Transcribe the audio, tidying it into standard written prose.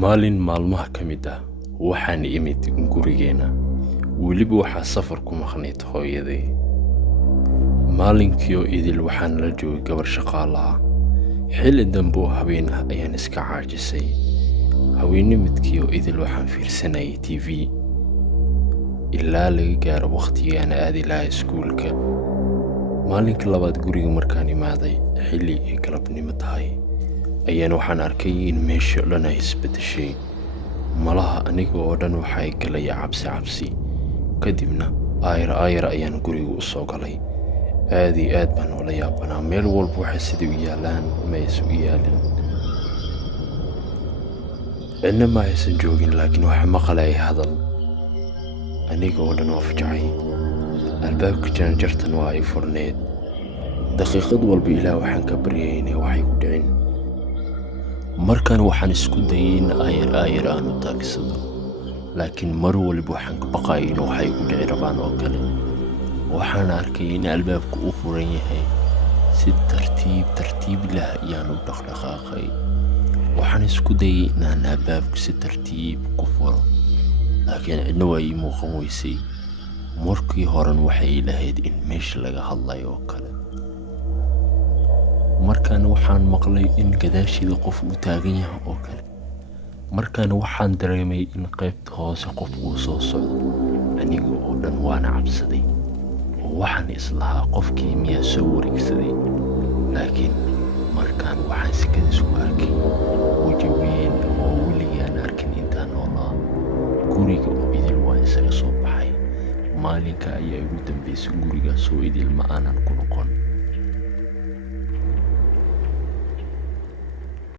Maalin maalmaha ka mid ah waxaan imid gurigeena. Weliba waxaa safar ku maqnayd hooyaday. Maalinkii oo idil waxaan la joogay gabar shaqaale ah. Xilli dambe oo habeen ah ayaan iska caajisay. Haweenimidkii oo idil waxaan fiirsanayay TV ilaa laga gaaro waqtigii aan aadi lahaa iskuulka. Maalinka labaad guriga markaan imaaday xilli ay galabnimo tahay ayaan waxaan arkay in meesha dhan ay isbedeshay. Malaha aniga oo dhan waxay galay cabsi. Kadibna ayr ayaan guriga u soo galay. Aad iyo aad baan ula yaabanaa. Meel walba waxay sidii u yaalaan ma isu yaalin. Cidna ma aysan joogin laakiin waxa maqlay hadal. Aniga oo dhan waa fajacay. Albaabka janjartan waa ay furneed. Daqiiqad walba ilaa waxaan ka baryay inay waxay ku dhicin. Markaan waxaan isku dayay in ayr aan u taagsado. Laakiin mar waliba waxaan ka baqay in waxay ku dhici rabaan oo kale. Waxaan arkay in albaabku uu furan yahay. Si tartiib leh ayaan u dhaqaaqay. Waxaan isku dayay inaan albaabka si tartiib ku furo. Laakiin cidna waa ii muuqan weysay. Markii horan waxay lahayd in meesha laga hadlayo oo kale. Markaan waxaan maqlay in gadaashida qof uu taagan yahay oo kale. Markaan waxaan dareemay in qaybta hoose qof uu soo socdo. Aniga oo dhan waan cabsaday. Waxaan islahaa qofkii miyaa soo wareegsaday. Laakiin markaan waxaan si kadis u arkay waji weyn oo weligii aan arkin intaan noolaa. Guriga oo idil waa isaga soo baxay. Maalinka ayaa igu dambeysay gurigaas oo idil ma aanan ku noqon.